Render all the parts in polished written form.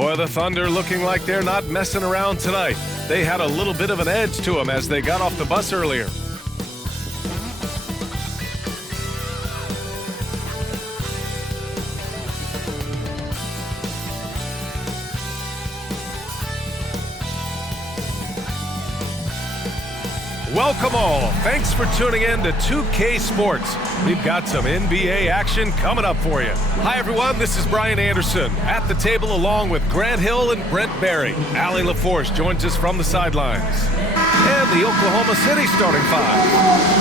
Boy, the Thunder looking like they're not messing around tonight. They had a little bit of an edge to them as they got off the bus earlier. Welcome all. Thanks for tuning in to 2K Sports. We've got some NBA action coming up for you. Hi, everyone. This is Brian Anderson at the table along with Grant Hill and Brent Barry. Allie LaForce joins us from the sidelines. And the Oklahoma City starting five.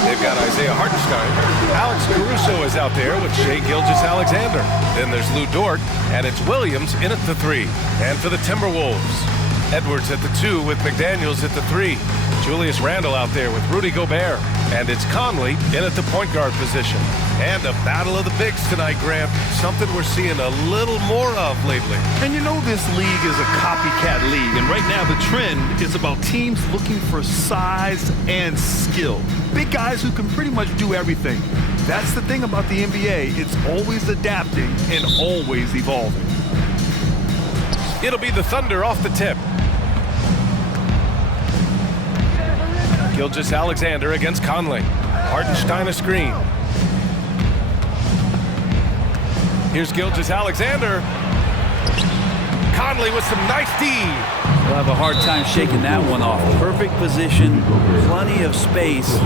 They've got Isaiah Hartenstein. Alex Caruso is out there with Shai Gilgeous-Alexander. Then there's Lou Dort, and it's Williams in at the 3. And for the Timberwolves, Edwards at the 2 with McDaniels at the 3. Julius Randle out there with Rudy Gobert. And it's Conley in at the point guard position. And a battle of the bigs tonight, Grant. Something we're seeing a little more of lately. And you know this league is a copycat league. And right now the trend is about teams looking for size and skill. Big guys who can pretty much do everything. That's the thing about the NBA. It's always adapting and always evolving. It'll be the Thunder off the tip. Gilgeous-Alexander against Conley. Hartenstein a screen. Here's Gilgeous-Alexander. Conley with some nice D. We'll have a hard time shaking that one off. Perfect position, plenty of space.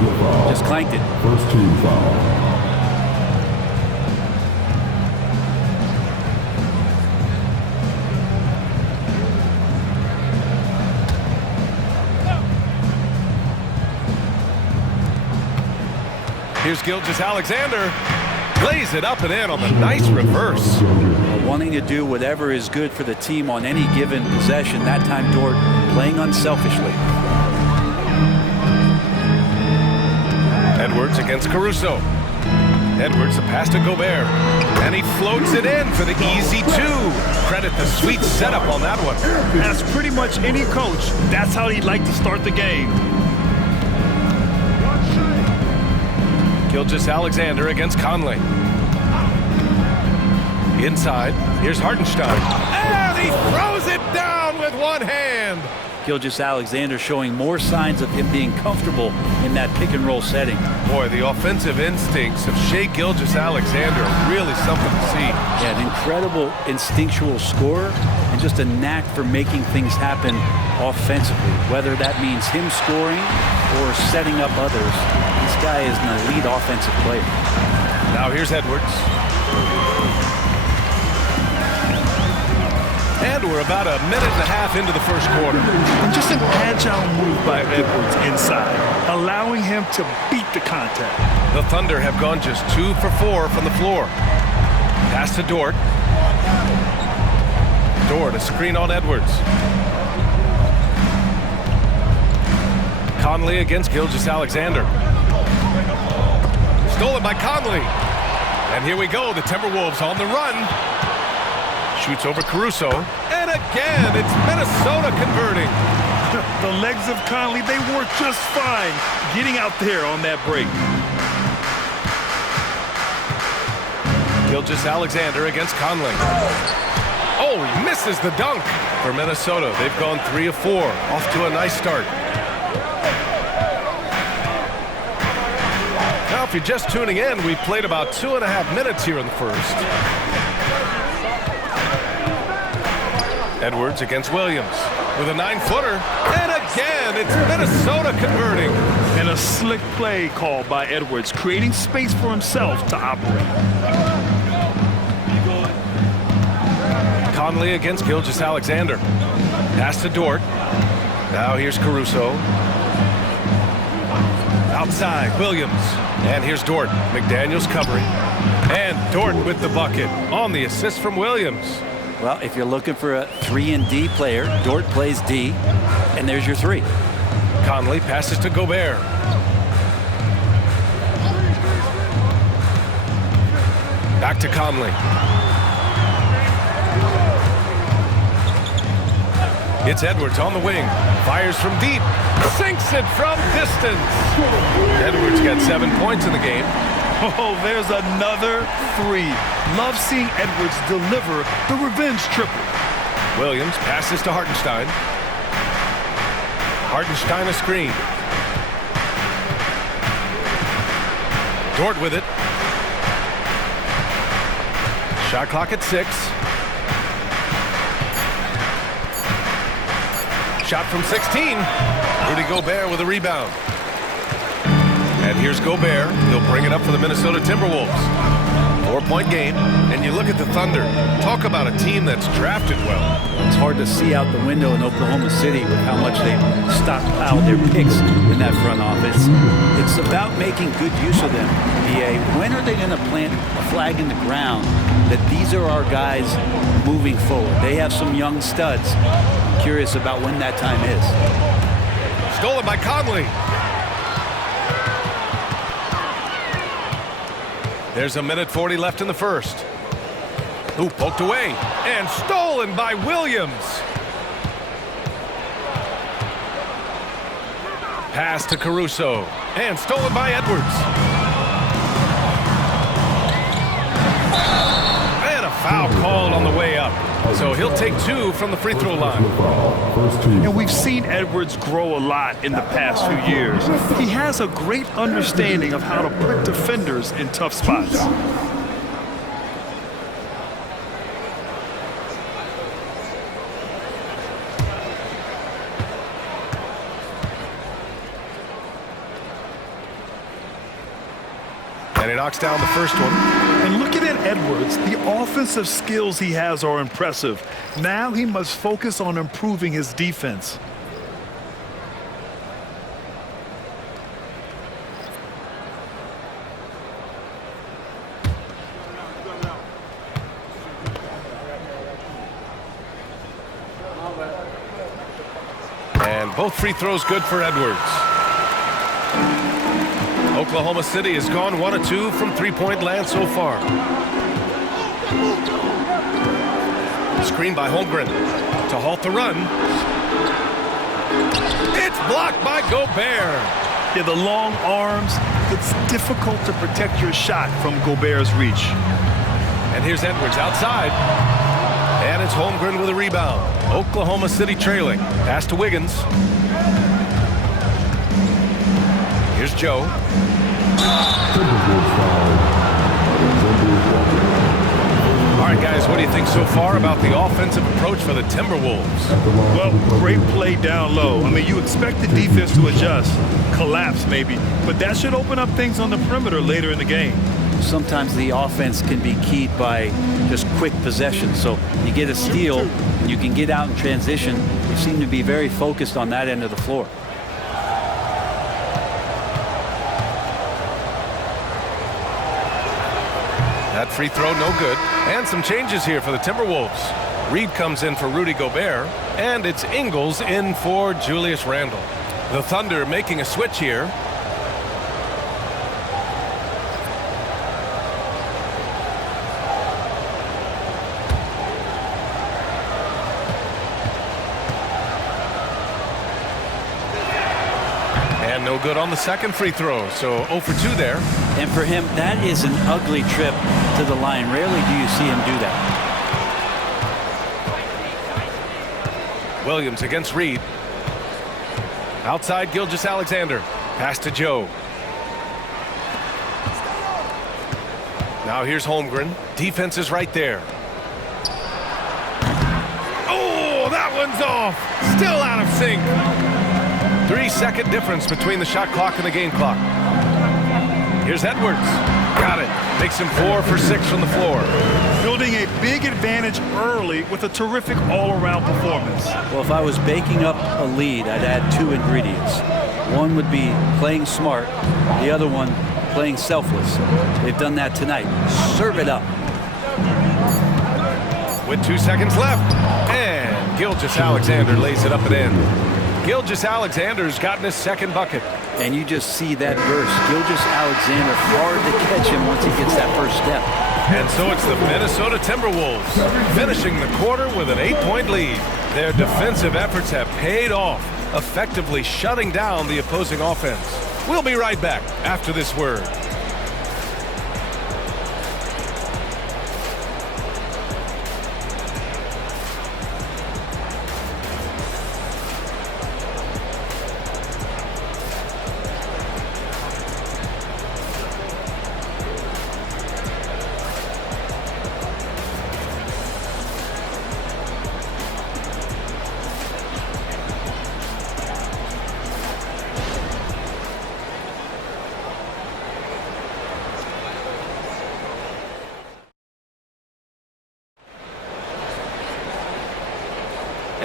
Just clanked it. First team foul. Here's Gilgeous-Alexander. Lays it up and in on the nice reverse. Wanting to do whatever is good for the team on any given possession. That time Dort playing unselfishly. Edwards against Caruso. Edwards, a pass to Gobert. And he floats it in for the easy 2. Credit the sweet setup on that one. As pretty much any coach, that's how he'd like to start the game. Gilgeous-Alexander against Conley. Inside, here's Hartenstein. And he throws it down with one hand. Gilgeous-Alexander showing more signs of him being comfortable in that pick-and-roll setting. Boy, the offensive instincts of Shai Gilgeous-Alexander are really something to see. Yeah, an incredible instinctual scorer and just a knack for making things happen offensively, whether that means him scoring or setting up others. This guy is an elite offensive player. Now here's Edwards. And we're about a minute and a half into the first quarter. And just an agile move by Edwards inside, allowing him to beat the contact. The Thunder have gone just 2 for 4 from the floor. Pass to Dort. Dort, a screen on Edwards. Conley against Gilgeous-Alexander. Stolen by Conley. And here we go, the Timberwolves on the run. Shoots over Caruso. And again, it's Minnesota converting. The legs of Conley, they work just fine getting out there on that break. Gilgeous-Alexander against Conley. Oh, he misses the dunk. For Minnesota, they've gone 3 of 4. Off to a nice start. Now, if you're just tuning in, we've played about 2.5 minutes here in the first. Edwards against Williams with a 9-footer. And again, it's Minnesota converting. And a slick play called by Edwards, creating space for himself to operate. Conley against Gilgeous-Alexander. Pass to Dort. Now here's Caruso. Outside, Williams. And here's Dort. McDaniels covering. And Dort with the bucket on the assist from Williams. Well, if you're looking for a 3-and-D player, Dort plays D, and there's your 3. Conley passes to Gobert. Back to Conley. It's Edwards on the wing. Fires from deep. Sinks it from distance. Edwards got 7 points in the game. Oh, there's another 3. Love seeing Edwards deliver the revenge triple. Williams passes to Hartenstein. Hartenstein a screen. Dort with it. Shot clock at 6. Shot from 16. Rudy Gobert with a rebound. And here's Gobert. He'll bring it up for the Minnesota Timberwolves. 4-point game. And you look at the Thunder. Talk about a team that's drafted well. It's hard to see out the window in Oklahoma City with how much they've stockpiled their picks in that front office. It's about making good use of them, BA. When are they going to plant a flag in the ground that these are our guys moving forward? They have some young studs. I'm curious about when that time is. Stolen by Conley. There's 1:40 left in the first. Ooh, poked away. And stolen by Williams. Pass to Caruso. And stolen by Edwards. And a foul called on the way up. So he'll take 2 from the free throw line. And we've seen Edwards grow a lot in the past few years. He has a great understanding of how to put defenders in tough spots. And he knocks down the first one. And looking at Edwards, the offensive skills he has are impressive. Now he must focus on improving his defense. And both free throws good for Edwards. Oklahoma City has gone 1 of 2 from three-point land so far. Screen by Holmgren to halt the run. It's blocked by Gobert. Yeah, the long arms, it's difficult to protect your shot from Gobert's reach. And here's Edwards outside. And it's Holmgren with a rebound. Oklahoma City trailing. Pass to Wiggins. Here's Joe. All right, guys, what do you think so far about the offensive approach for the Timberwolves? Well, great play down low. I mean, you expect the defense to adjust, collapse maybe, but that should open up things on the perimeter later in the game. Sometimes the offense can be keyed by just quick possession. So you get a steal and you can get out in transition. They seem to be very focused on that end of the floor. That free throw no good. And some changes here for the Timberwolves. Reed comes in for Rudy Gobert, and it's Ingles in for Julius Randle. The Thunder making a switch here. And no good on the second free throw, so 0 for 2 there. And for him, that is an ugly trip to the line. Rarely do you see him do that. Williams against Reed. Outside Gilgeous-Alexander. Pass to Joe. Now here's Holmgren. Defense is right there. Oh, that one's off. Still out of sync. 3-second difference between the shot clock and the game clock. Here's Edwards. Got it. Makes him 4 for 6 from the floor. Building a big advantage early with a terrific all-around performance. Well, if I was baking up a lead, I'd add 2 ingredients. One would be playing smart. The other one, playing selfless. They've done that tonight. Serve it up. With 2 seconds left. And Gilgeous-Alexander lays it up and in. Gilgeous-Alexander's gotten his second bucket. And you just see that burst. Gilgeous-Alexander, hard to catch him once he gets that first step. And so it's the Minnesota Timberwolves finishing the quarter with an 8-point lead. Their defensive efforts have paid off, effectively shutting down the opposing offense. We'll be right back after this word.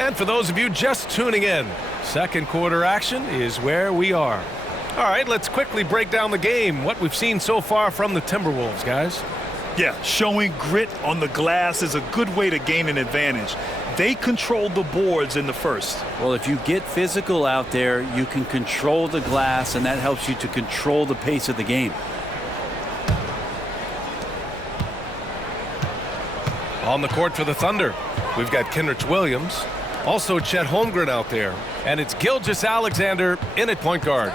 And for those of you just tuning in, second quarter action is where we are. All right, let's quickly break down the game, what we've seen so far from the Timberwolves, guys. Yeah, showing grit on the glass is a good way to gain an advantage. They controlled the boards in the first. Well, if you get physical out there, you can control the glass, and that helps you to control the pace of the game. On the court for the Thunder, we've got Kenrich Williams, also Chet Holmgren out there, and it's Gilgeous-Alexander in at point guard.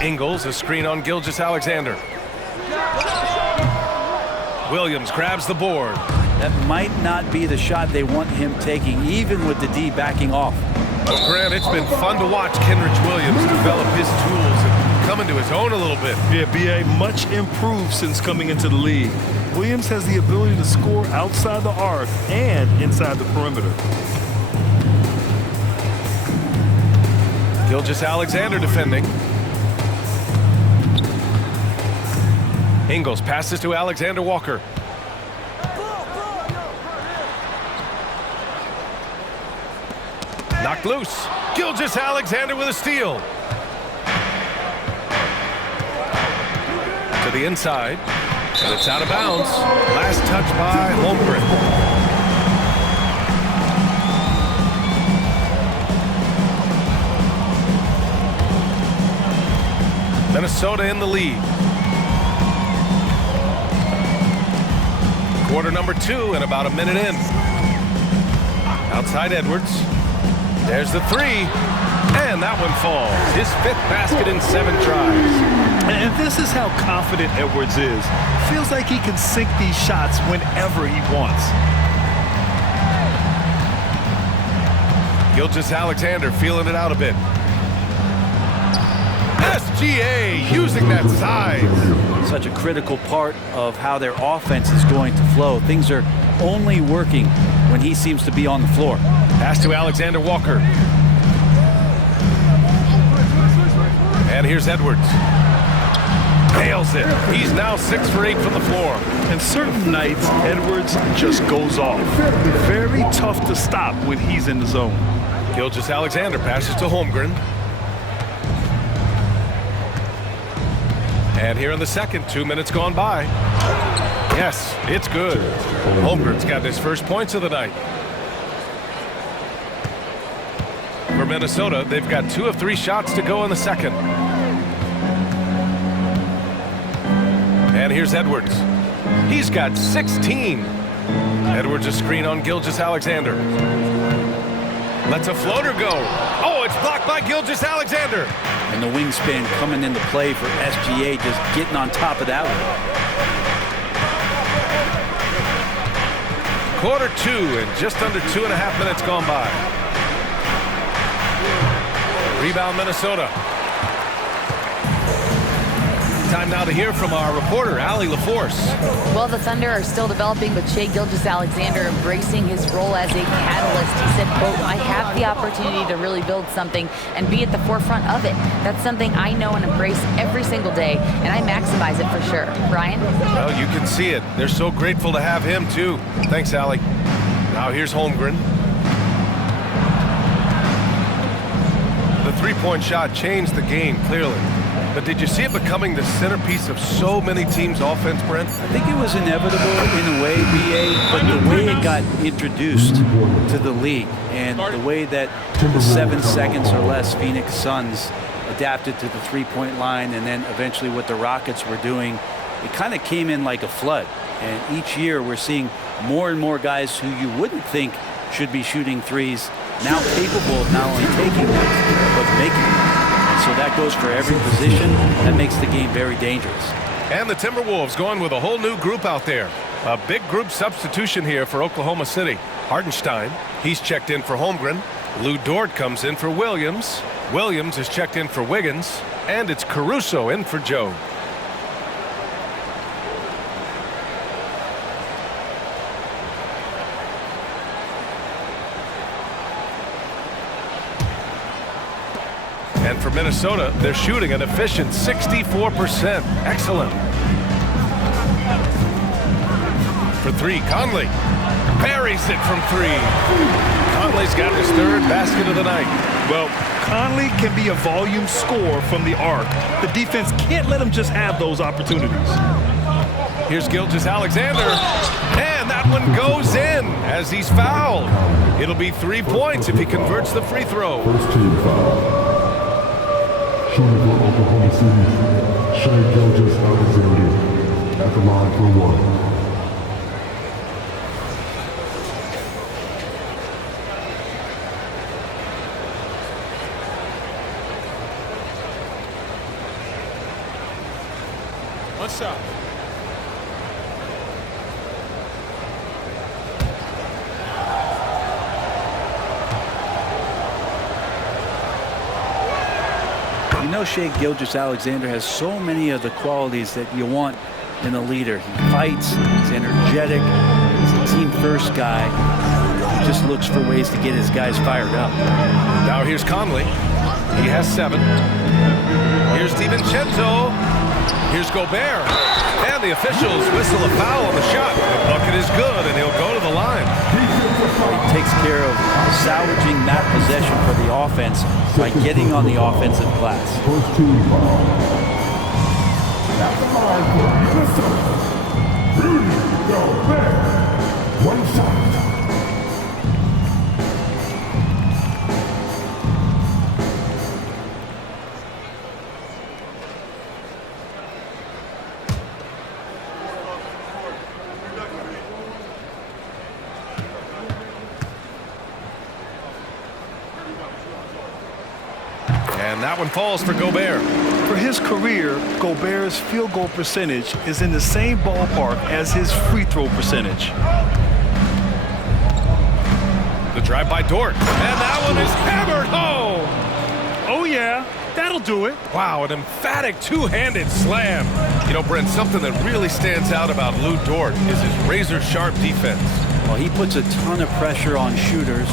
Ingles, a screen on Gilgeous-Alexander. Williams grabs the board. That might not be the shot they want him taking, even with the D backing off. Well, Grant, it's been fun to watch Kenrich Williams develop his tools and come into his own a little bit. Yeah, B.A. much improved since coming into the league. Williams has the ability to score outside the arc and inside the perimeter. Gilgeous-Alexander defending. Ingles passes to Alexander Walker. Knocked loose. Gilgeous-Alexander with a steal. To the inside. And it's out of bounds. Last touch by Holmgren. Minnesota in the lead. Quarter number 2 and about a minute in. Outside Edwards. There's the three. And that one falls. His 5th basket in 7 tries. And this is how confident Edwards is. Feels like he can sink these shots whenever he wants. Gilgeous-Alexander feeling it out a bit. SGA using that size. Such a critical part of how their offense is going to flow. Things are only working when he seems to be on the floor. Pass to Alexander Walker. And here's Edwards. Nails it. He's now 6 for 8 from the floor. And certain nights, Edwards just goes off. Very tough to stop when he's in the zone. Gilgeous-Alexander passes to Holmgren. And here in the second, 2 minutes gone by. Yes, it's good. Holmgren's got his first points of the night. For Minnesota, they've got 2 of 3 shots to go in the second. And here's Edwards. He's got 16. Edwards a screen on Gilgeous-Alexander. Lets a floater go. Oh, it's blocked by Gilgeous-Alexander. And the wingspan coming into play for SGA, just getting on top of that one. Quarter 2 and just under 2.5 minutes gone by. Rebound Minnesota. Time now to hear from our reporter, Allie LaForce. Well, the Thunder are still developing, but Shai Gilgeous-Alexander embracing his role as a catalyst. He said, quote, I have the opportunity to really build something and be at the forefront of it. That's something I know and embrace every single day, and I maximize it for sure. Ryan? Well, you can see it. They're so grateful to have him, too. Thanks, Allie. Now here's Holmgren. The three-point shot changed the game, clearly. But did you see it becoming the centerpiece of so many teams' offense, Brent? I think it was inevitable in a way, BA, but the way it got introduced to the league and the way that the 7 seconds or less Phoenix Suns adapted to the three-point line, and then eventually what the Rockets were doing, it kind of came in like a flood. And each year we're seeing more and more guys who you wouldn't think should be shooting threes now capable of not only taking them, but making them. So that goes for every position. That makes the game very dangerous. And the Timberwolves going with a whole new group out there. A big group substitution here for Oklahoma City. Hartenstein, he's checked in for Holmgren. Lou Dort comes in for Williams. Williams is checked in for Wiggins. And it's Caruso in for Joe. And for Minnesota, they're shooting an efficient 64%. Excellent. For three, Conley. buries it from three. Conley's got his third basket of the night. Well, Conley can be a volume scorer from the arc. The defense can't let him just have those opportunities. Here's Gilgeous-Alexander, and that one goes in as he's fouled. It'll be 3 points if he converts the free throw. First team foul. Shooting for Oklahoma City, Shai Gilgeous-Alexander at the line for one. What's up? You know, Shai Gilgeous-Alexander has so many of the qualities that you want in a leader. He fights, he's energetic, he's a team-first guy. He just looks for ways to get his guys fired up. Now here's Conley. He has 7. Here's DiVincenzo. Here's Gobert. And the officials whistle a foul on the shot. The bucket is good, and he'll go to the line. He takes care of salvaging that possession for the offense by getting on the offensive glass. First team foul. At the line for Minnesota, Rudy Gobert. One shot. And that one falls for Gobert. For his career, Gobert's field goal percentage is in the same ballpark as his free throw percentage. The drive by Dort. And that one is hammered home. Oh yeah, that'll do it. Wow, an emphatic two-handed slam. You know, Brent, something that really stands out about Lou Dort is his razor-sharp defense. Well, he puts a ton of pressure on shooters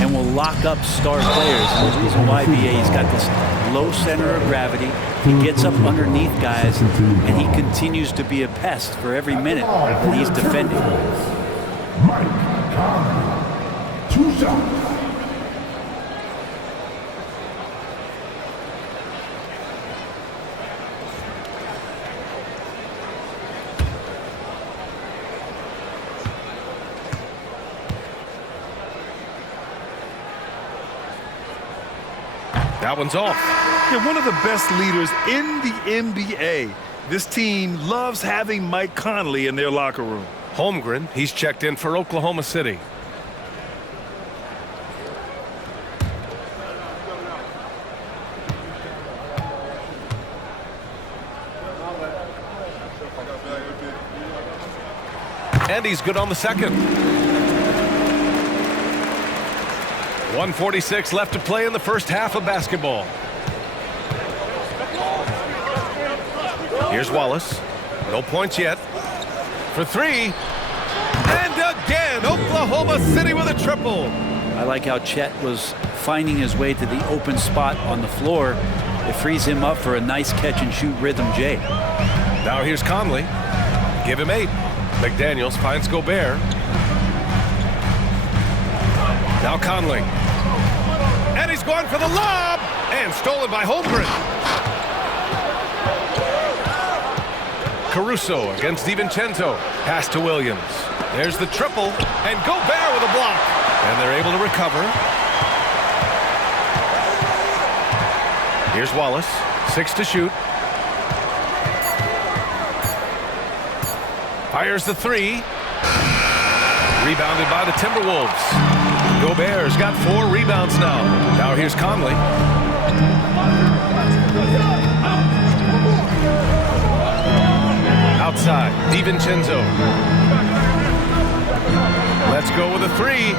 and will lock up star players. And the reason why, BA, he's got this low center of gravity. He gets up underneath guys, and he continues to be a pest for every minute that he's defending. Mike Conley. 2 shots. That one's off. You're one of the best leaders in the NBA. This team loves having Mike Conley in their locker room. Holmgren, he's checked in for Oklahoma City. And he's good on the second. 1:46 left to play in the first half of basketball. Here's Wallace. No points yet. For 3. And again, Oklahoma City with a triple. I like how Chet was finding his way to the open spot on the floor. It frees him up for a nice catch-and-shoot rhythm J. Now here's Conley. Give him 8. McDaniels finds Gobert. Now Conley. And he's going for the lob. And stolen by Holmgren. Caruso against DiVincenzo. Pass to Williams. There's the triple. And Gobert with a block. And they're able to recover. Here's Wallace. 6 to shoot. Fires the 3. Rebounded by the Timberwolves. Gobert's got 4 rebounds now. Now here's Conley. Outside, DiVincenzo. Let's go with a 3.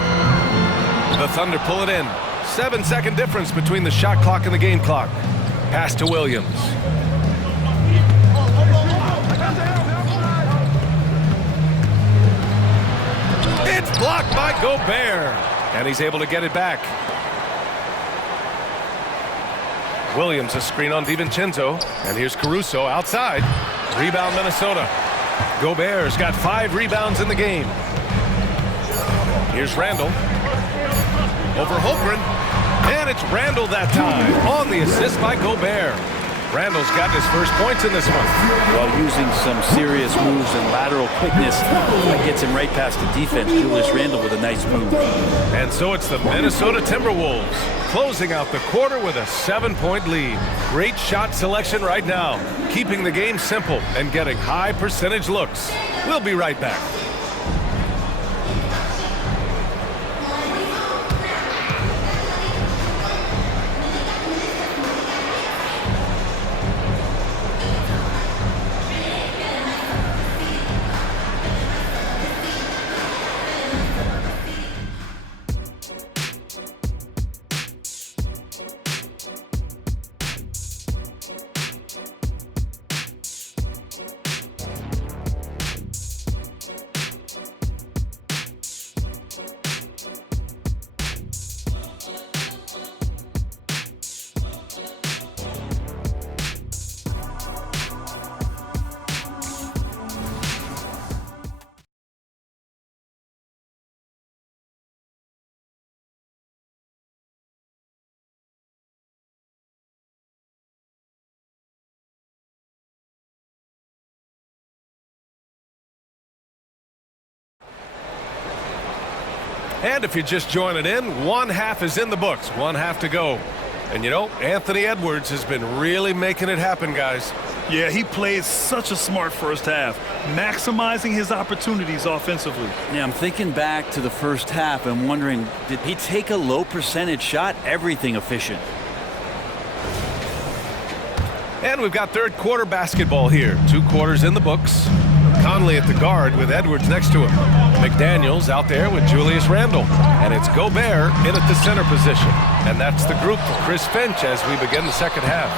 The Thunder pull it in. 7-second difference between the shot clock and the game clock. Pass to Williams. It's blocked by Gobert. And he's able to get it back. Williams a screen on DiVincenzo. And here's Caruso outside. Rebound Minnesota. Gobert's got 5 rebounds in the game. Here's Randall. Over Holmgren. And it's Randall that time on the assist by Gobert. Randall's got his first points in this one. While using some serious moves and lateral quickness, that gets him right past the defense. Julius Randall with a nice move. And so it's the Minnesota Timberwolves closing out the quarter with a 7-point lead. Great shot selection right now, keeping the game simple and getting high percentage looks. We'll be right back. And if you're just joining in, one half is in the books, one half to go. And you know, Anthony Edwards has been really making it happen, guys. Yeah, he played such a smart first half, maximizing his opportunities offensively. Yeah, I'm thinking back to the first half and wondering, did he take a low percentage shot? Everything efficient. And we've got third quarter basketball here. 2 quarters in the books. Conley at the guard with Edwards next to him. McDaniels out there with Julius Randle. And it's Gobert in at the center position. And that's the group for Chris Finch as we begin the second half.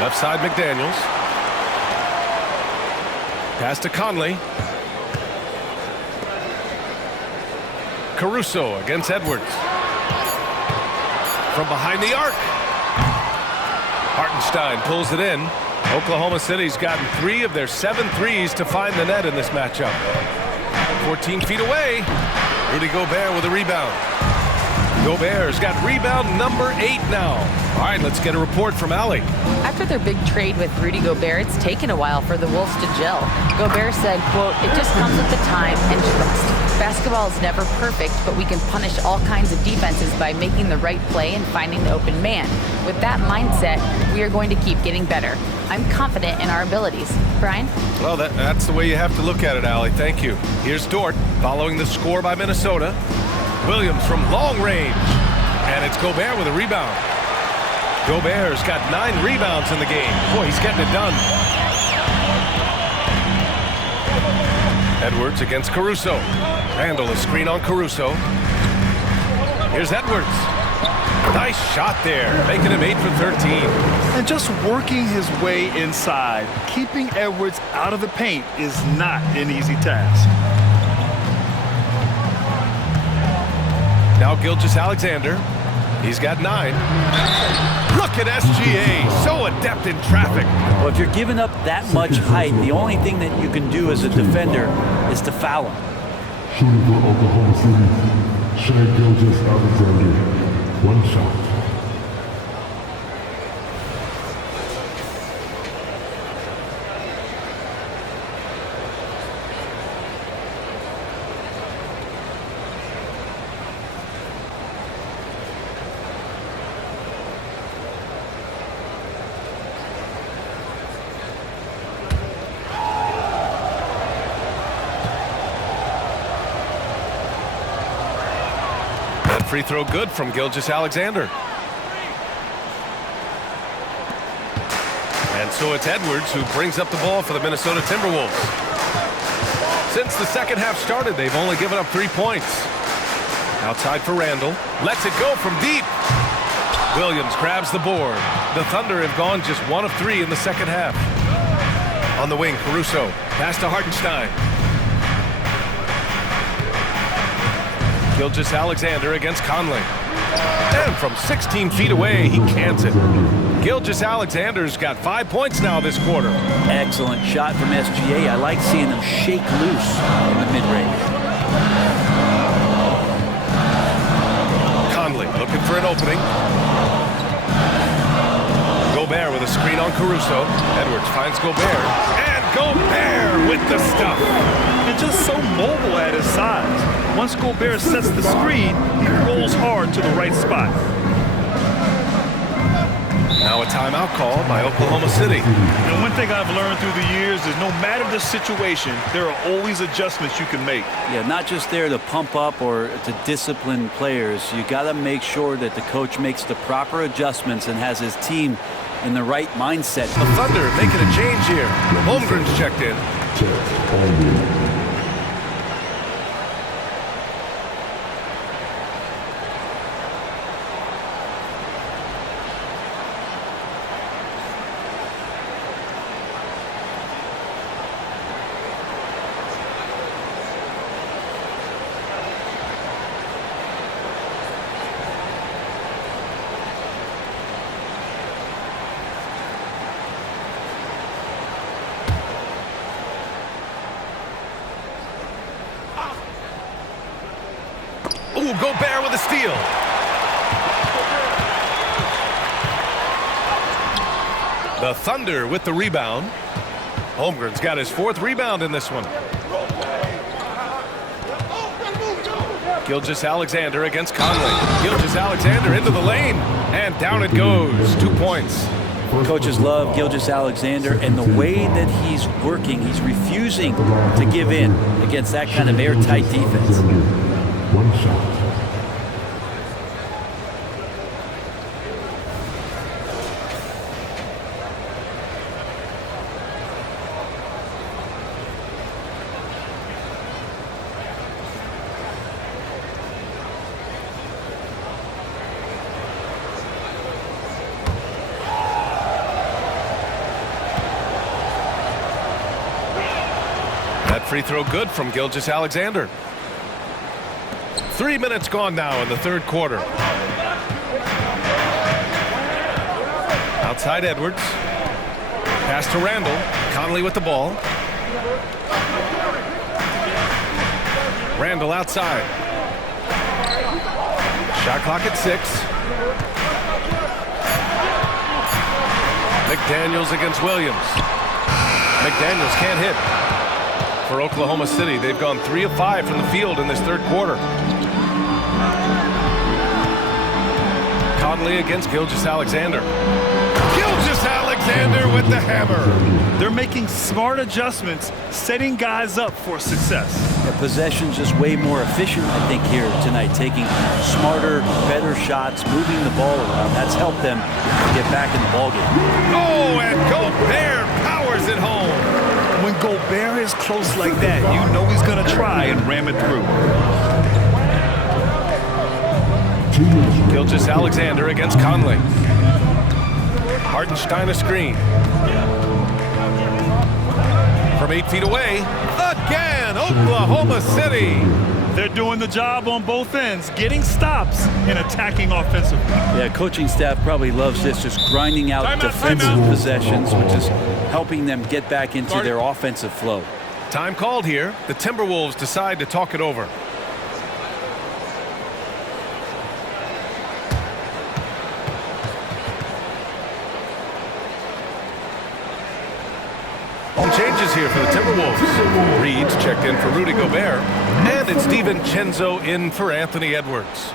Left side McDaniels. Pass to Conley. Caruso against Edwards. From behind the arc. Hartenstein pulls it in. Oklahoma City's gotten 3 of their 7 threes to find the net in this matchup. 14 feet away. Rudy Gobert with a rebound. Gobert's got rebound number 8 now. All right, let's get a report from Allie. After their big trade with Rudy Gobert, it's taken a while for the Wolves to gel. Gobert said, quote, "It just comes with the time and trust. Basketball is never perfect, but we can punish all kinds of defenses by making the right play and finding the open man. With that mindset, we are going to keep getting better. I'm confident in our abilities." Brian? Well, that's the way you have to look at it, Allie. Thank you. Here's Dort following the score by Minnesota. Williams from long range. And it's Gobert with a rebound. Gobert's got 9 rebounds in the game. Boy, he's getting it done. Edwards against Caruso. Randall a screen on Caruso. Here's Edwards. Nice shot there, making him 8 for 13. And just working his way inside, keeping Edwards out of the paint is not an easy task. Now Gilgeous-Alexander. He's got 9. Look at SGA, so adept in traffic. Well, if you're giving up that much height, the only thing that you can do as a defender is to foul him. Shooting for Oklahoma City, Shai Gilgeous-Alexander. 1 shot. Free throw good from Gilgeous-Alexander. And so it's Edwards who brings up the ball for the Minnesota Timberwolves. Since the second half started, they've only given up 3 points. Outside for Randall. Lets it go from deep. Williams grabs the board. The Thunder have gone just 1 of 3 in the second half. On the wing, Caruso. Pass to Hartenstein. Gilgeous-Alexander against Conley. And from 16 feet away, he cans it. Gilgeous-Alexander's got 5 points now this quarter. Excellent shot from SGA. I like seeing him shake loose in the mid-range. Caruso. Edwards finds Gobert. And Gobert with the stuff. And just so mobile at his size. Once Gobert sets the screen, he rolls hard to the right spot. Now a timeout call by Oklahoma City. And one thing I've learned through the years is no matter the situation, there are always adjustments you can make. Yeah, not just there to pump up or to discipline players. You got to make sure that the coach makes the proper adjustments and has his team in the right mindset. The Thunder making a change here. Holmgren's checked in. Ooh, Gobert with a steal. The Thunder with the rebound. Holmgren's got his 4th rebound in this one. Gilgeous-Alexander against Conley. Gilgeous-Alexander into the lane. And down it goes. 2 points. Coaches love Gilgeous-Alexander, and the way that he's working, he's refusing to give in against that kind of airtight defense. One shot. That free throw good from Gilgeous-Alexander. 3 minutes gone now in the 3rd quarter. Outside Edwards. Pass to Randall. Conley with the ball. Randall outside. Shot clock at 6. McDaniels against Williams. McDaniels can't hit. For Oklahoma City, they've gone 3 of 5 from the field in this 3rd quarter. Conley against Gilgeous-Alexander. Gilgeous-Alexander with the hammer. They're making smart adjustments, setting guys up for success. The possession's just way more efficient, I think, here tonight, taking smarter, better shots, moving the ball around. That's helped them get back in the ballgame. Oh, and Gobert powers it home. When Gobert is close like that, you know he's going to try and ram it through. Gilgeous-Alexander against Conley. Hartenstein a screen. From 8 feet away, again, Oklahoma City. They're doing the job on both ends, getting stops and attacking offensively. Yeah, coaching staff probably loves this, just grinding out defensive possessions, which is helping them get back into their offensive flow. Time called here. The Timberwolves decide to talk it over. Changes here for the Timberwolves. Reed's checked in for Rudy Gobert. And it's DiVincenzo in for Anthony Edwards.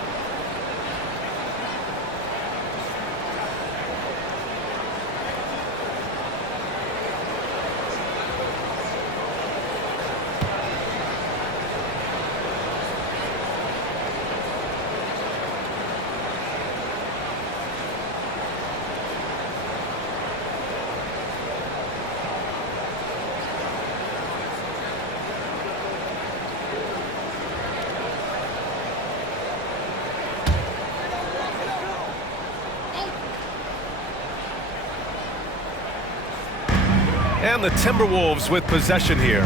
And the Timberwolves with possession here.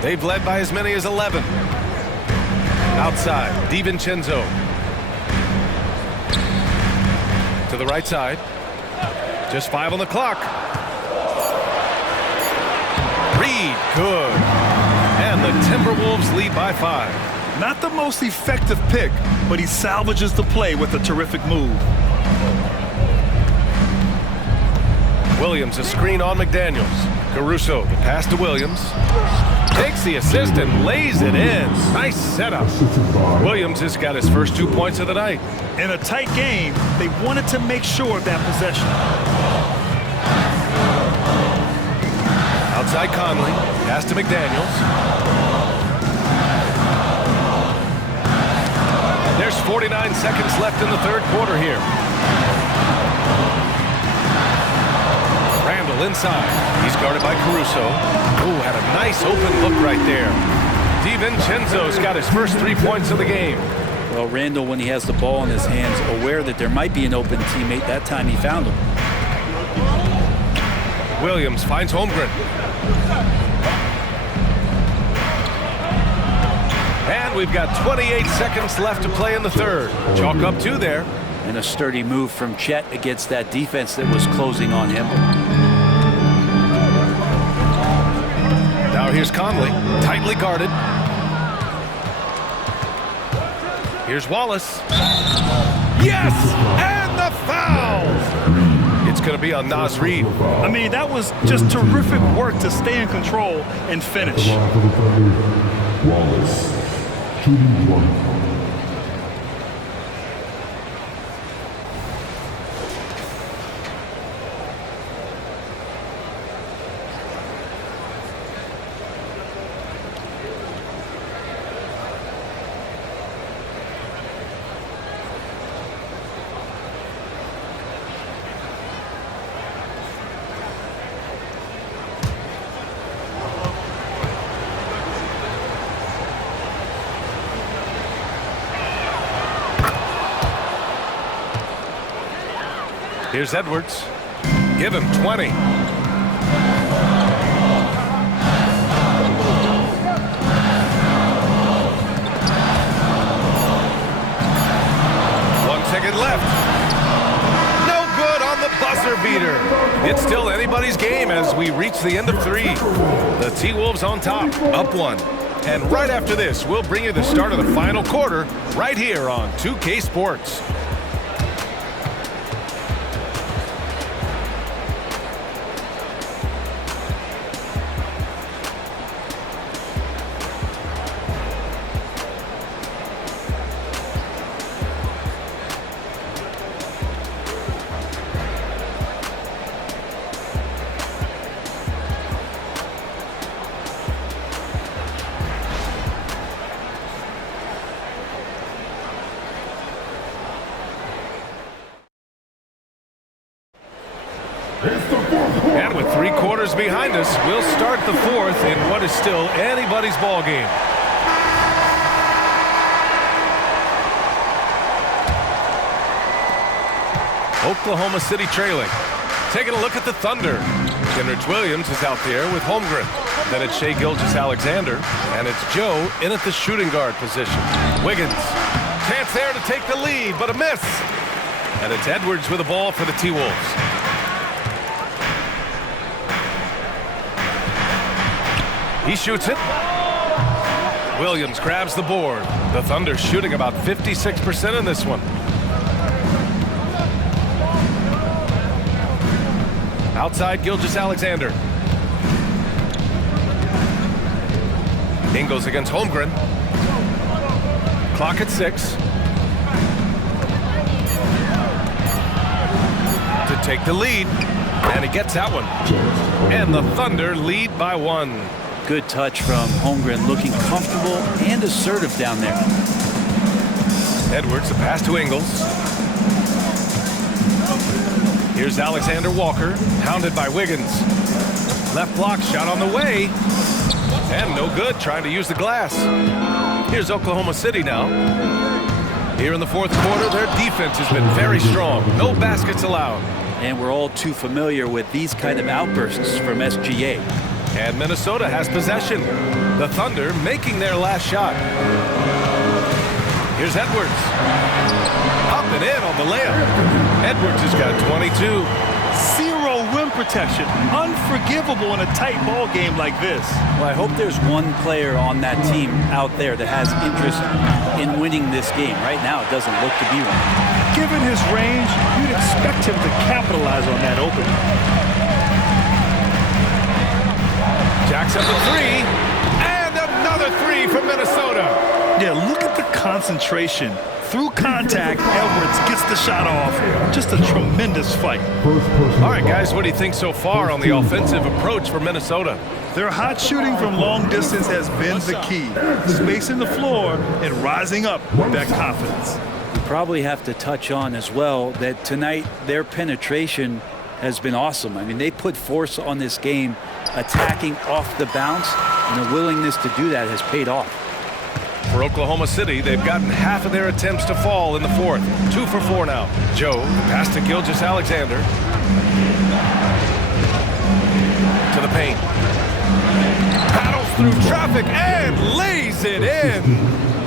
They've led by as many as 11. Outside, DiVincenzo. To the right side. Just 5 on the clock. Reed, good. And the Timberwolves lead by 5. Not the most effective pick, but he salvages the play with a terrific move. Williams a screen on McDaniels. Caruso, the pass to Williams. Takes the assist and lays it in. Nice setup. Williams has got his first 2 points of the night. In a tight game, they wanted to make sure of that possession. Outside Conley, pass to McDaniels. There's 49 seconds left in the third quarter here. Randall inside. He's guarded by Caruso. Ooh, had a nice open look right there. DiVincenzo's got his first 3 points of the game. Well, Randall, when he has the ball in his hands, aware that there might be an open teammate, that time he found him. Williams finds Holmgren. And we've got 28 seconds left to play in the third. Chalk up 2 there. And a sturdy move from Chet against that defense that was closing on him. Now here's Conley, tightly guarded. Here's Wallace. Yes! And the foul! It's going to be on Naz Reid. I mean, that was just terrific work to stay in control and finish. Wallace, shooting 1. Here's Edwards. Give him 20. Second left. No good on the buzzer beater. It's still anybody's game as we reach the end of 3. The T-Wolves on top, up 1. And right after this, we'll bring you the start of the final quarter right here on 2K Sports. And with 3 quarters behind us, we'll start the fourth in what is still anybody's ball game. Oklahoma City trailing. Taking a look at the Thunder. Kenrich Williams is out there with Holmgren. Then it's Shai Gilgeous-Alexander, and it's Joe in at the shooting guard position. Wiggins. Chance there to take the lead, but a miss. And it's Edwards with the ball for the T-Wolves. He shoots it. Williams grabs the board. The Thunder shooting about 56% in this one. Outside Gilgeous-Alexander. Ingles against Holmgren. Clock at 6. To take the lead. And he gets that one. And the Thunder lead by 1. Good touch from Holmgren, looking comfortable and assertive down there. Edwards, a pass to Ingles. Here's Alexander Walker, hounded by Wiggins. Left block shot on the way. And no good, trying to use the glass. Here's Oklahoma City now. Here in the fourth quarter, their defense has been very strong. No baskets allowed. And we're all too familiar with these kind of outbursts from SGA. And Minnesota has possession. The Thunder making their last shot. Here's Edwards. Up and in on the layup. Edwards has got 22. Zero rim protection. Unforgivable in a tight ball game like this. Well, I hope there's one player on that team out there that has interest in winning this game. Right now, it doesn't look to be one. Given his range, you'd expect him to capitalize on that opening. Racks up a three. And another three from Minnesota. Yeah, look at the concentration. Through contact, Edwards gets the shot off. Just a tremendous fight. All right, guys, what do you think so far on the offensive approach for Minnesota? Their hot shooting from long distance has been the key. Spacing the floor and rising up with that confidence. We probably have to touch on as well that tonight their penetration has been awesome. I mean, they put force on this game, attacking off the bounce, and the willingness to do that has paid off. For Oklahoma City, they've gotten half of their attempts to fall in the fourth. 2 for 4 now. Joe, pass to Gilgeous-Alexander. To the paint. Paddles through traffic and lays it in.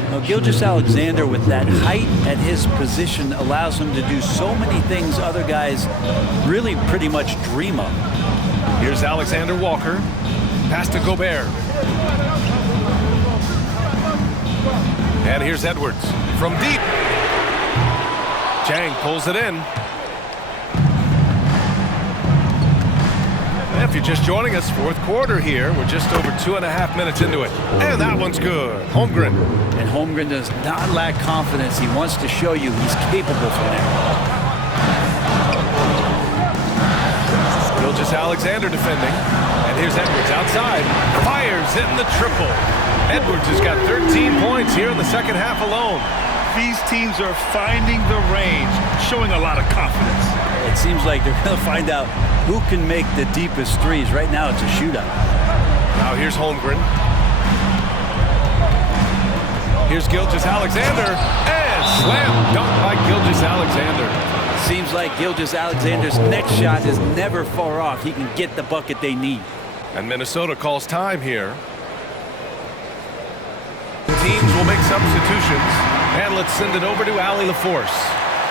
Now, Gilgeous-Alexander, with that height at his position, allows him to do so many things other guys really pretty much dream of. Here's Alexander Walker. Pass to Gobert. And here's Edwards from deep. Chang pulls it in. If you're just joining us, fourth quarter here. We're just over 2.5 minutes into it. And that one's good. Holmgren. And Holmgren does not lack confidence. He wants to show you he's capable from there. Gilgeous-Alexander defending. And here's Edwards outside. Fires in the triple. Edwards has got 13 points here in the second half alone. These teams are finding the range, showing a lot of confidence. It seems like they're going to find out who can make the deepest threes. Right now, it's a shootout. Now here's Holmgren. Here's Gilgeous-Alexander. And slam dunk by Gilgeous-Alexander. Seems like Gilgeous-Alexander's next shot is never far off. He can get the bucket they need. And Minnesota calls time here. Teams will make substitutions. And let's send it over to Allie LaForce.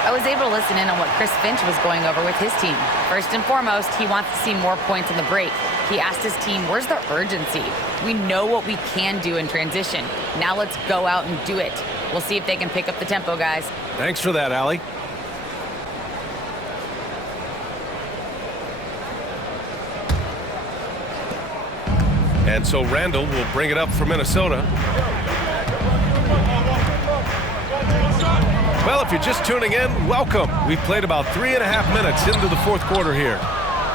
I was able to listen in on what Chris Finch was going over with his team. First and foremost, he wants to see more points in the break. He asked his team, where's the urgency? We know what we can do in transition. Now let's go out and do it. We'll see if they can pick up the tempo, guys. Thanks for that, Allie. And so Randall will bring it up for Minnesota. Well, if you're just tuning in, welcome. We've played about 3.5 minutes into the fourth quarter here.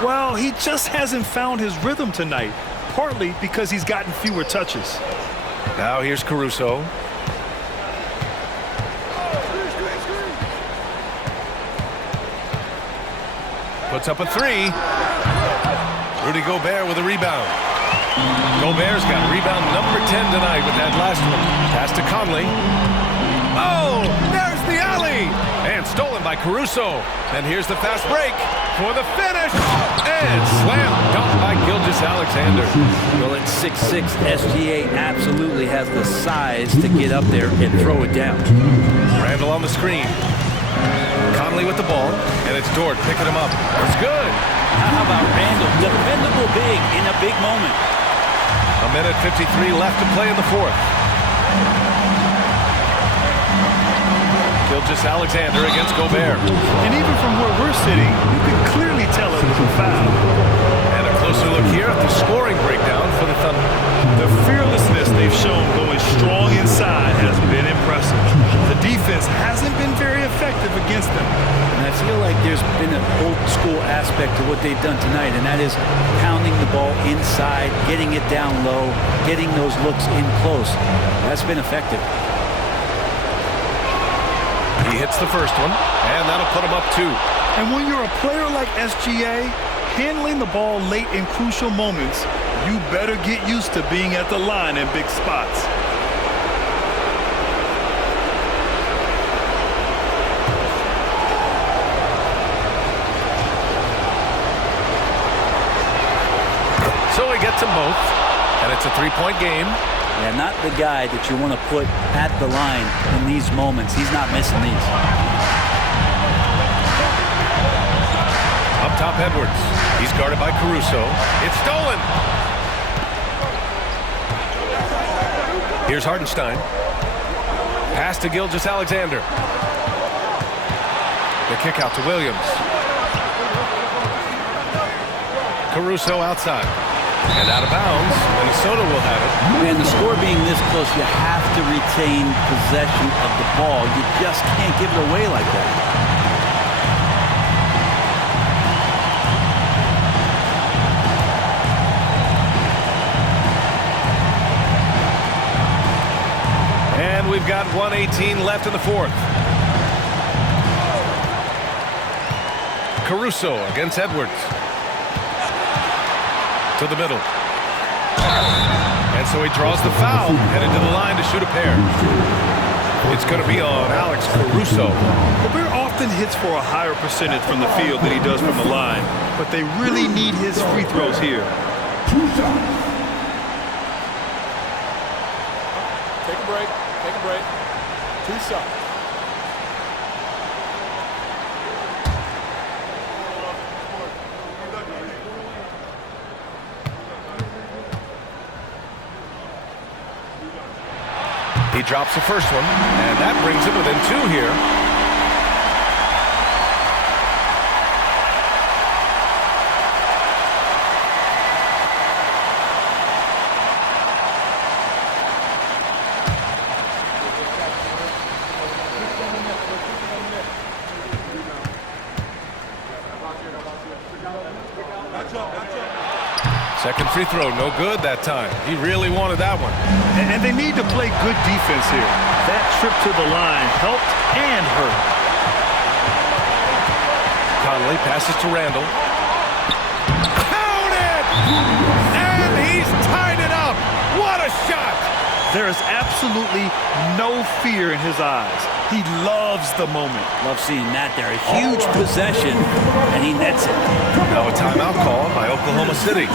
Well, he just hasn't found his rhythm tonight, partly because he's gotten fewer touches. Now here's Caruso. Puts up a three. Rudy Gobert with a rebound. Gobert's got rebound number 10 tonight with that last one. Pass to Conley. Oh, there's the alley. And stolen by Caruso. And here's the fast break for the finish. And slam dunk by Gilgeous-Alexander. Well, at 6'6", SGA absolutely has the size to get up there and throw it down. Randall on the screen. Conley with the ball. And it's Dort picking him up. It's good. How about Randall? Dependable big in a big moment. A minute 53 left to play in the fourth. Gilgeous-Alexander against Gobert. And even from where we're sitting, you can clearly tell it was a foul. And a closer look here at the scoring breakdown for the Thunder. The fearlessness they've shown going strong inside has been impressive. The defense hasn't been very effective against them. And I feel like there's been an old school aspect to what they've done tonight, and that is pounding the ball inside, getting it down low, getting those looks in close. That's been effective. He hits the first one, and that'll put him up 2. And when you're a player like SGA, handling the ball late in crucial moments, you better get used to being at the line in big spots. So he gets them both, and it's a 3-point game. Yeah, not the guy that you want to put at the line in these moments. He's not missing these. Up top, Edwards. He's guarded by Caruso. It's stolen. Here's Hartenstein. Pass to Gilgeous-Alexander. The kick out to Williams. Caruso outside. And out of bounds, Minnesota will have it. Man, the score being this close, you have to retain possession of the ball. You just can't give it away like that. And we've got 1:18 left in the fourth. Caruso against Edwards. To the middle. And so he draws the foul, headed to the line to shoot a pair. It's going to be on Alex Caruso. Gobert often hits for a higher percentage from the field than he does from the line, but they really need his free throws here. Take a break. Take a break. 2 shots. He drops the first one, and that brings him within 2 here. Second free throw, no good that time. He really wanted that one. And they need to play good defense here. That trip to the line helped and hurt. Conley passes to Randall. Count it! And he's tied it up. What a shot! There is absolutely no fear in his eyes. He loves the moment. Love seeing that there. A huge possession, and he nets it. Now a timeout call by Oklahoma City.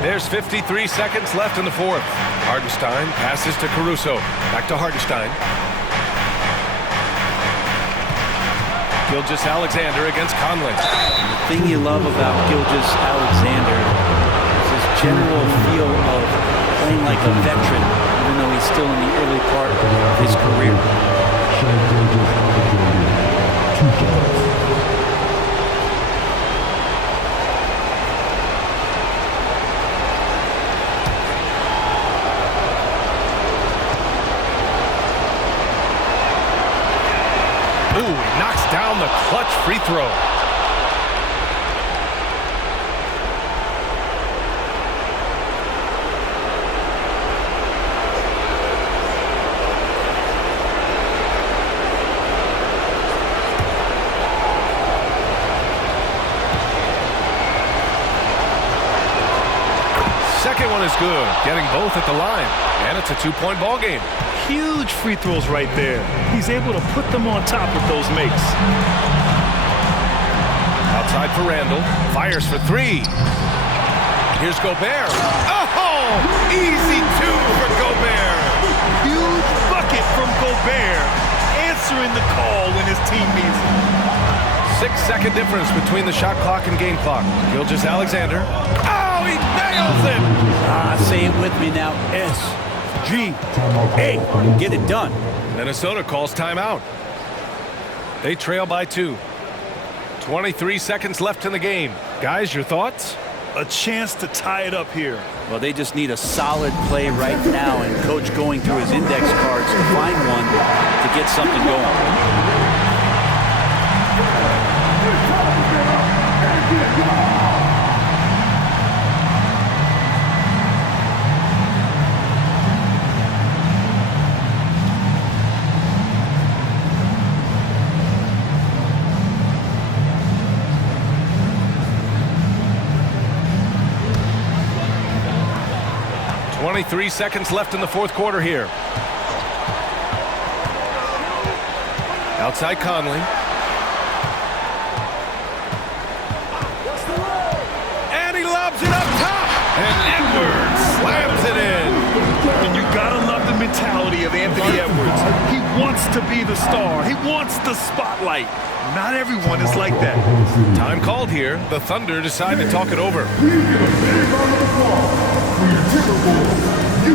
There's 53 seconds left in the fourth. Hartenstein passes to Caruso. Back to Hartenstein. Gilgeous-Alexander against Conley. The thing you love about Gilgeous-Alexander is his general feel of playing like a veteran, even though he's still in the early part of his career. Shai Gilgeous-Alexander, 2 shots. Ooh, he knocks down the clutch free throw. Second one is good, getting both at the line. And it's a 2-point ball game. Huge free throws right there. He's able to put them on top with those makes. Outside for Randall. Fires for 3. Here's Gobert. Oh! Easy 2 for Gobert. Huge bucket from Gobert, answering the call when his team needs it. 6-second difference between the shot clock and game clock. Gilgeous-Alexander. Oh, he nails it! Say it with me now. SGA. Get it done. Minnesota calls timeout. They trail by 2. 23 seconds left in the game. Guys, your thoughts? A chance to tie it up here. Well, they just need a solid play right now, and Coach going through his index cards to find one to get something going. Three seconds left in the fourth quarter here. Outside Conley. And you gotta love the mentality of Anthony Edwards. He wants to be the star. He wants the spotlight. Not everyone is like that. Time called here. The Thunder decide to talk it over. We give a big round of applause for your Timberwolves. You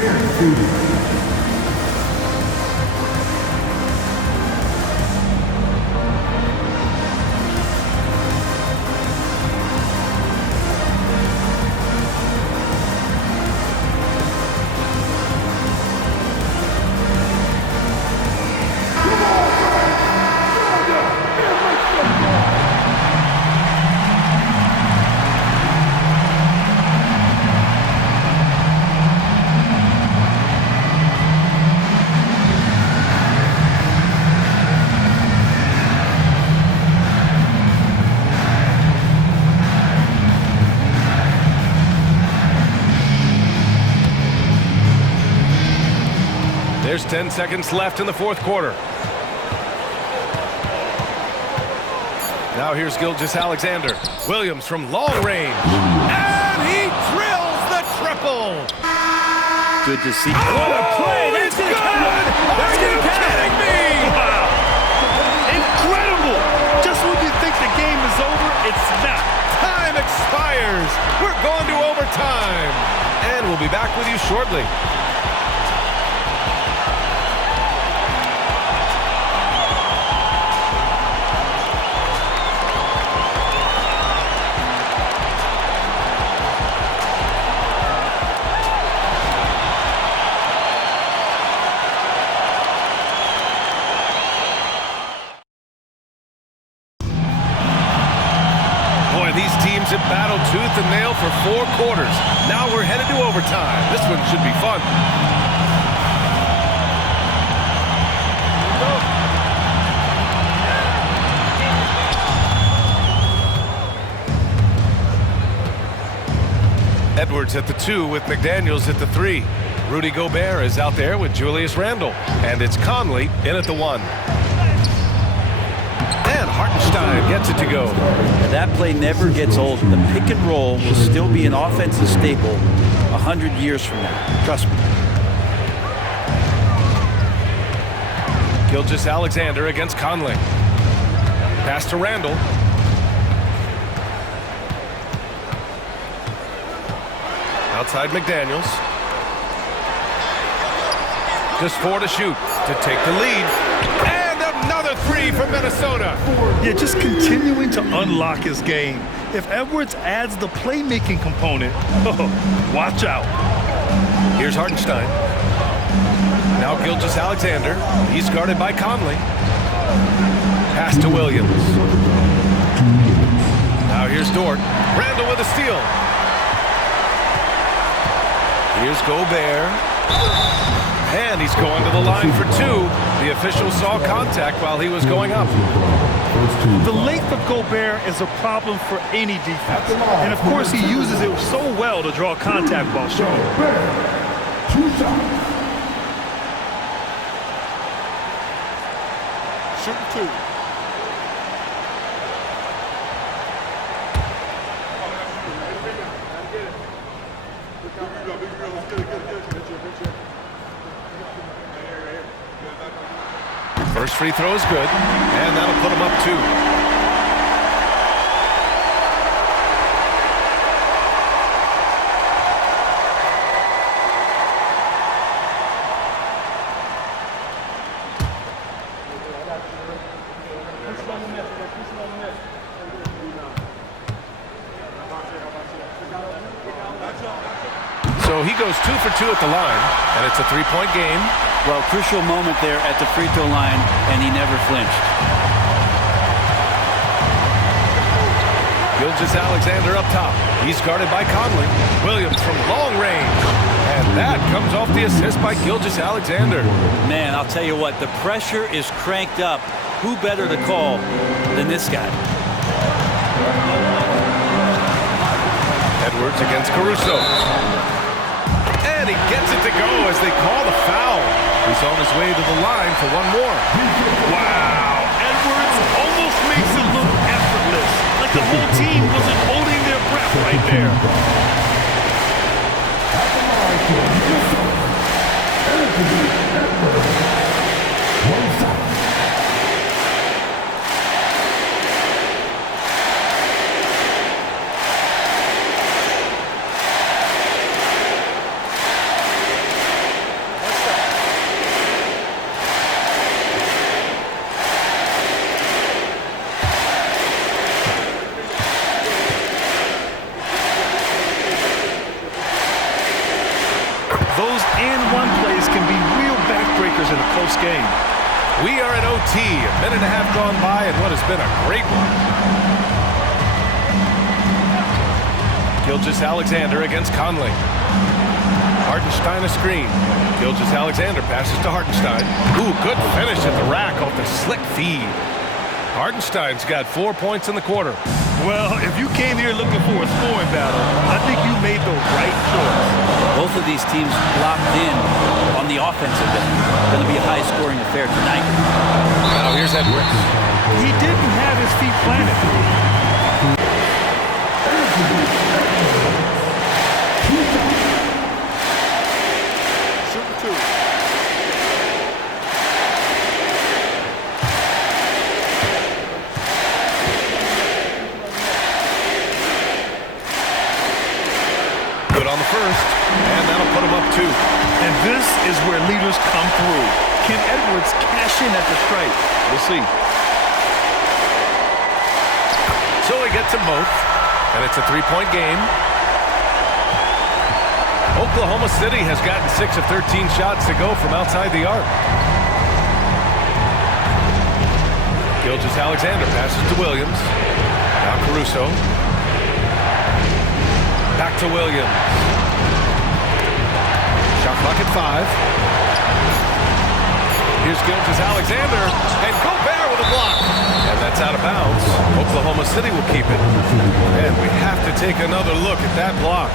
dance, baby. There's 10 seconds left in the fourth quarter. Now here's Gilgeous-Alexander. Williams from long range. And he drills the triple. Good to see. Oh, What a play! it's good! Are you kidding me? Wow. Incredible. Just when you think the game is over, it's not. Time expires. We're going to overtime. And we'll be back with you shortly. These teams have battled tooth and nail for 4 quarters. Now we're headed to overtime. This one should be fun. Edwards at the 2 with McDaniels at the 3. Rudy Gobert is out there with Julius Randle. And it's Conley in at the 1. And Hartenstein gets it to go. That play never gets old. The pick and roll will still be an offensive staple 100 years from now. Trust me. Gilgeous-Alexander against Conley. Pass to Randle. Outside McDaniels. Just 4 to shoot to take the lead. And another 3 from Minnesota. Yeah, just continuing to unlock his game. If Edwards adds the playmaking component, watch out. Here's Hartenstein. Now Gilgeous-Alexander. He's guarded by Conley. Pass to Williams. Now here's Dort. Randle with a steal. Here's Gobert. And he's going to the line for 2. The official saw contact while he was going up. The length of Gobert is a problem for any defense. And of course he uses it so well to draw contact ball short. 2 shots. Shooting 2. First free throw is good, and that'll put him up 2. So he goes 2 for 2 at the line, and it's a 3-point game. Well, crucial moment there at the free throw line, and he never flinched. Gilgeous-Alexander up top. He's guarded by Conley. Williams from long range. And that comes off the assist by Gilgeous-Alexander. Man, I'll tell you what, the pressure is cranked up. Who better to call than this guy? Edwards against Caruso. And he gets it to go as they call the foul. He's on his way to the line for one more. Wow. Edwards almost makes it look effortless. Like the whole team wasn't holding their breath right there. and run plays can be real backbreakers in a close game. We are in OT, a minute and a half gone by, and what has been a great one. Gilgeous-Alexander against Conley. Hartenstein a screen. Gilgeous-Alexander passes to Hartenstein. Ooh, good finish at the rack off the slick feed. Hartenstein's got 4 points in the quarter. Well, if you came here looking for a scoring battle, I think you made the right choice. Both of these teams locked in on the offensive end. Going to be a high-scoring affair tonight. Now here's Edwards. He didn't have his feet planted. Super 2. Good on the first, and that'll put him up 2. And this is where leaders come through. Can Edwards cash in at the stripe? We'll see. So he gets them both, and it's a 3-point game. Oklahoma City has gotten 6 of 13 shots to go from outside the arc. Gilgeous-Alexander passes to Williams. Now Caruso. Back to Williams. Shot clock at 5. Here's Gilgeous-Alexander, and Gobert with a block. And that's out of bounds. Oklahoma City will keep it. And we have to take another look at that block.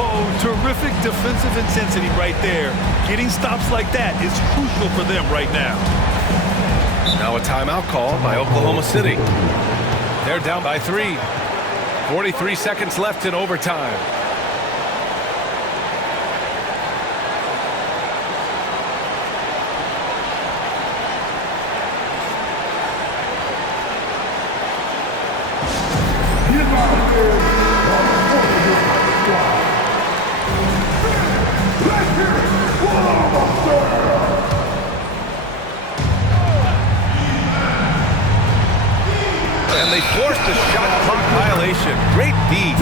Oh, terrific defensive intensity right there. Getting stops like that is crucial for them right now. Now a timeout call by Oklahoma City. They're down by 3. 43 seconds left in overtime. And they forced the shot clock violation. Great D.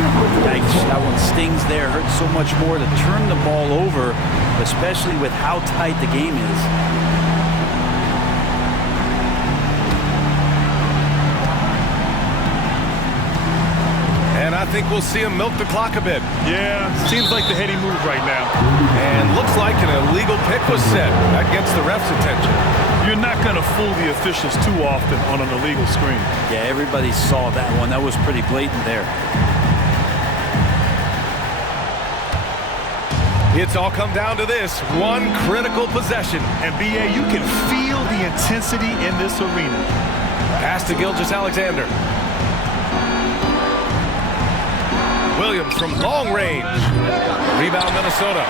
Yikes, that one stings there. Hurts so much more to turn the ball over, especially with how tight the game is. And I think we'll see him milk the clock a bit. Yeah, seems like the heady move right now. And looks like an illegal pick was set. That gets the ref's attention. You're not going to fool the officials too often on an illegal screen. Yeah, everybody saw that one. That was pretty blatant there. It's all come down to this one critical possession. And BA, you can feel the intensity in this arena. Pass to Gilgeous-Alexander. Williams from long range. Rebound Minnesota.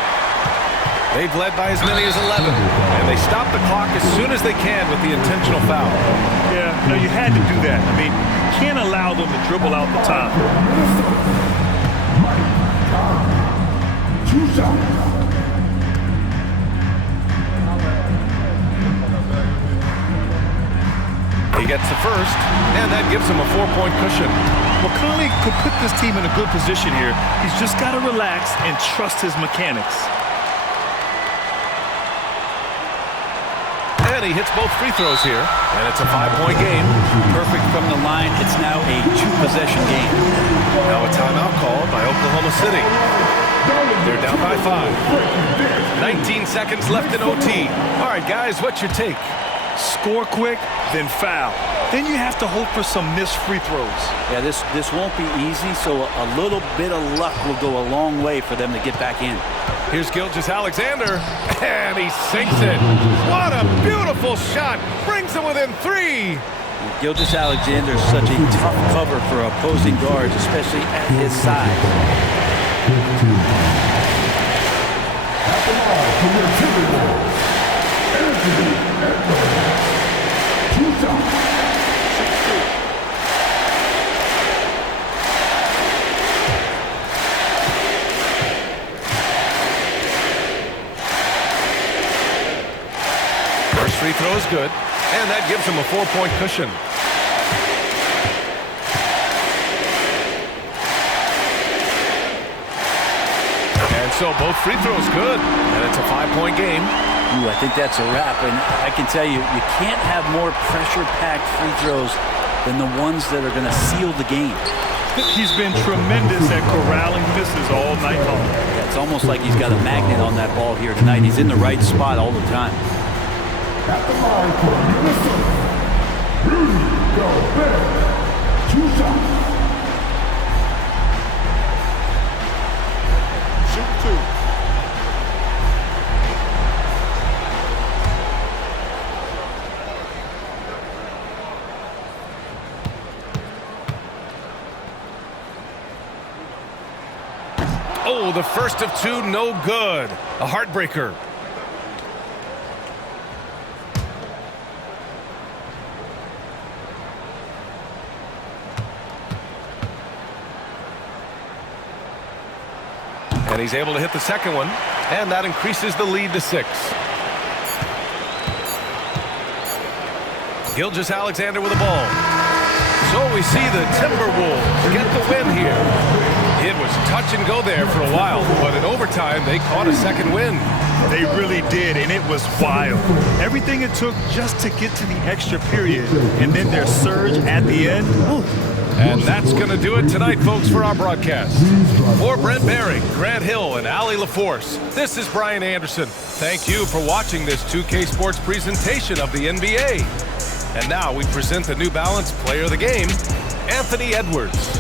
They've led by as many as 11, and they stop the clock as soon as they can with the intentional foul. Yeah, no, you had to do that. I mean, you can't allow them to dribble out the top. He gets the first, and that gives him a 4-point cushion. Well, Conley could put this team in a good position here. He's just got to relax and trust his mechanics. And he hits both free throws here, and it's a 5-point game. Perfect from the line. It's now a 2-possession game. Now a timeout called by Oklahoma City. They're down by 5. 19 seconds left in OT. All right, guys, what's your take? Score quick, then foul. Then you have to hope for some missed free throws. Yeah, this won't be easy, so a little bit of luck will go a long way for them to get back in. Here's Gilgeous-Alexander, and he sinks it. What a beautiful shot. Brings them within 3. Gilgeous-Alexander is such a tough cover for opposing guards, especially at his size. At the line from the Timberwolves, Anthony Edwards. 2 shots. First free throw is good, and that gives him a 4-point cushion. And so. Both free throws good, and it's a 5-point game. Ooh, I think that's a wrap, and I can tell you, you can't have more pressure-packed free throws than the ones that are going to seal the game. He's been tremendous at corralling misses all night long. Yeah, it's almost like he's got a magnet on that ball here tonight. He's in the right spot all the time. At the line for Minnesota, Rudy Gobert. 2 shots. Shoot 2. Oh, the first of 2, no good. A heartbreaker. And he's able to hit the second one, and that increases the lead to 6. Gilgeous-Alexander with the ball. So we see the Timberwolves get the win here. It was touch and go there for a while, but in overtime, they caught a second win. They really did, and it was wild. Everything it took just to get to the extra period, and then their surge at the end. Whew. And that's going to do it tonight, folks, for our broadcast. For Brent Barry, Grant Hill, and Allie LaForce, this is Brian Anderson. Thank you for watching this 2K Sports presentation of the NBA. And now we present the New Balance Player of the Game, Anthony Edwards.